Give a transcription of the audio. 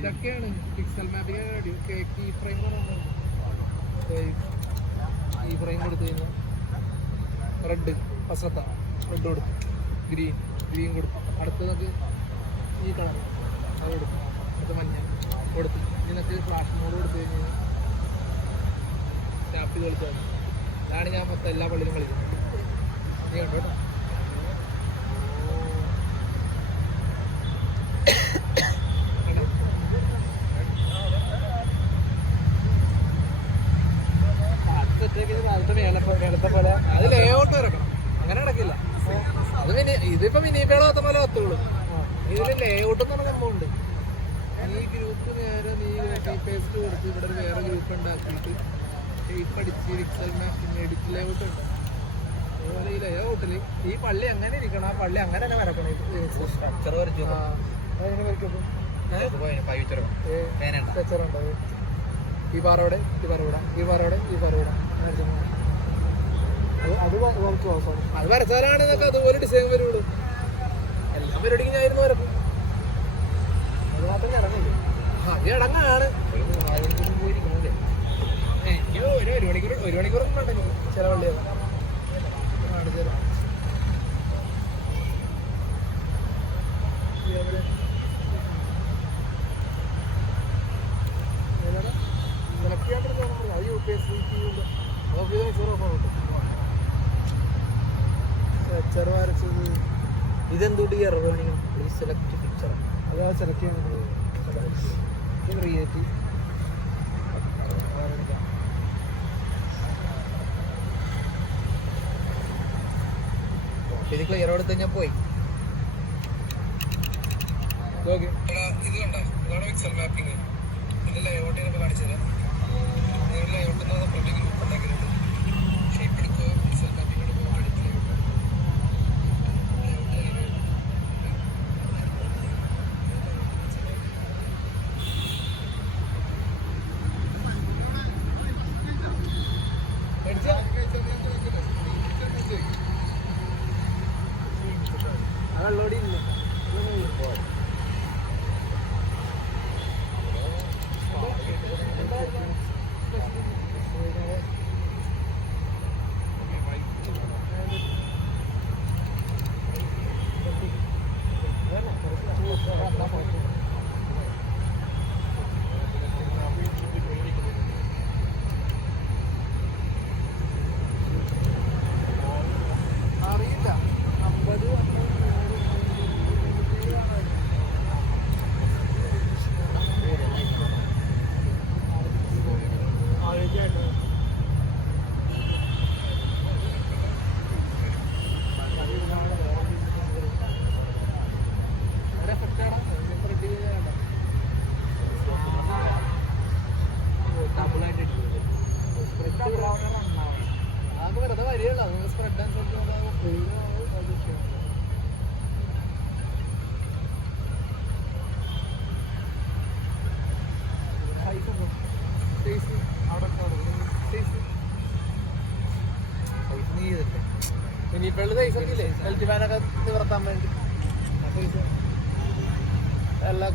ഇതൊക്കെയാണ് pixel mapping. Key frame ഈ frame കൊടുത്തു കഴിഞ്ഞാൽ റെഡ് ഫസ്റ്റത്തെ റെഡ് കൊടുത്തു, ഗ്രീൻ കൊടുത്തു, അടുത്തതൊക്കെ ഈ കളർ അത് കൊടുത്തു, അടുത്ത മഞ്ഞ കൊടുത്തു. ഇതിനൊക്കെ ഫ്ലാഷ് മോഡ് കൊടുത്തു കഴിഞ്ഞാൽ സ്റ്റാപ്പ് ചെയ്ത് കളിച്ചാൽ മതി. ഇതാണ് ഞാൻ മൊത്തം എല്ലാ പള്ളിയിലും കളിക്കുന്നത്. നീ കണ്ടു കേട്ടോ. അത് ലേഔട്ട് ഇറക്കണം, അങ്ങനെ കിടക്കില്ല. അത് പിന്നെ ഇതിപ്പോ മിനിപ്പേടെ കത്ത പോലെ കത്തുള്ളൂ. ഇതിന് ലേഔട്ട് എന്ന് പറഞ്ഞ സംഭവമുണ്ട്. ഈ ഗ്രൂപ്പ് നേരെ നീ പേസ്റ്റ് കൊടുത്ത് ഇവിടെ ഒരു വേറെ ഗ്രൂപ്പ് ഉണ്ടാക്കിയിട്ട് പഠിച്ച് പിക്സൽ മാപ്പിംഗ് എഡിറ്റ് ലേഔട്ട് ഉണ്ട്. അതുപോലെ ഈ ലേഔട്ടിൽ ഈ പള്ളി അങ്ങനെ ഇരിക്കണം, ആ പള്ളി അങ്ങനെ തന്നെ വരക്കണം. സ്ട്രക്ചർ വരച്ചു സ്ട്രക്ചറുണ്ട്. ഈ പാറോടെ ഈ പറവിട, ഈ പാറോടെ ഈ പറവിട, അത് വരച്ചു. അത് വരച്ചാലാണ് ഇതൊക്കെ അതുപോലെ ഡിസൈൻ വരുള്ളൂ. എല്ലാ പരിപാടിക്കും ഞാൻ ഇരുന്ന് വരക്കും. അത് മാത്രം ഇറങ്ങില്ല. അത് ഇടങ്ങാണ്. ഒരു 3-4 മണിക്കൂർ പോയിരിക്കണല്ലേ. എനിക്ക് ഒരു മണിക്കൂറൊന്നും ഉണ്ടെങ്കിൽ ചില പള്ളിയൊക്കെ കാണിച്ചു തരാം. സെലക്ട് ചെയ്യാൻ പറ്റുന്ന അത് UPS സ്ട്രക്ചർ വരച്ചത്. ഇതെന്തുകൊണ്ട് ഈ എറർ കാണിക്കണം? സെലക്ട് പിക്ചർ അതാണ് സെലക്ട് ചെയ്യുന്നത്. ക്രിയേറ്റ് ഇത് ക്ലിയർ കൊടുത്ത് കഴിഞ്ഞാൽ പോയി. ഓക്കെ, ഇത് കണ്ടോ, ഇതാണ് പിക്സൽ മാപ്പിംഗ്. ഇതിന്റെ ലേഔട്ട് ചെയ്യുമ്പോൾ കാണിച്ചു തരാം. ലേഔട്ട് പ്രത്യേക ഗ്രൂപ്പ് ഉണ്ടാക്കിയിട്ടുണ്ട്. ഷേപ്പ് എടുക്കുക, പിക്സൽ മാപ്പിംഗ് എടുക്കുക, എഡിറ്റ് ലേഔട്ട് അതല്ലോടി ഇല്ല. ഇനിയിപ്പോൾ സൈസൊക്കെ ഹെൽത്ത് ഫാനൊക്കെ നിവർത്താൻ വേണ്ടി എല്ലാ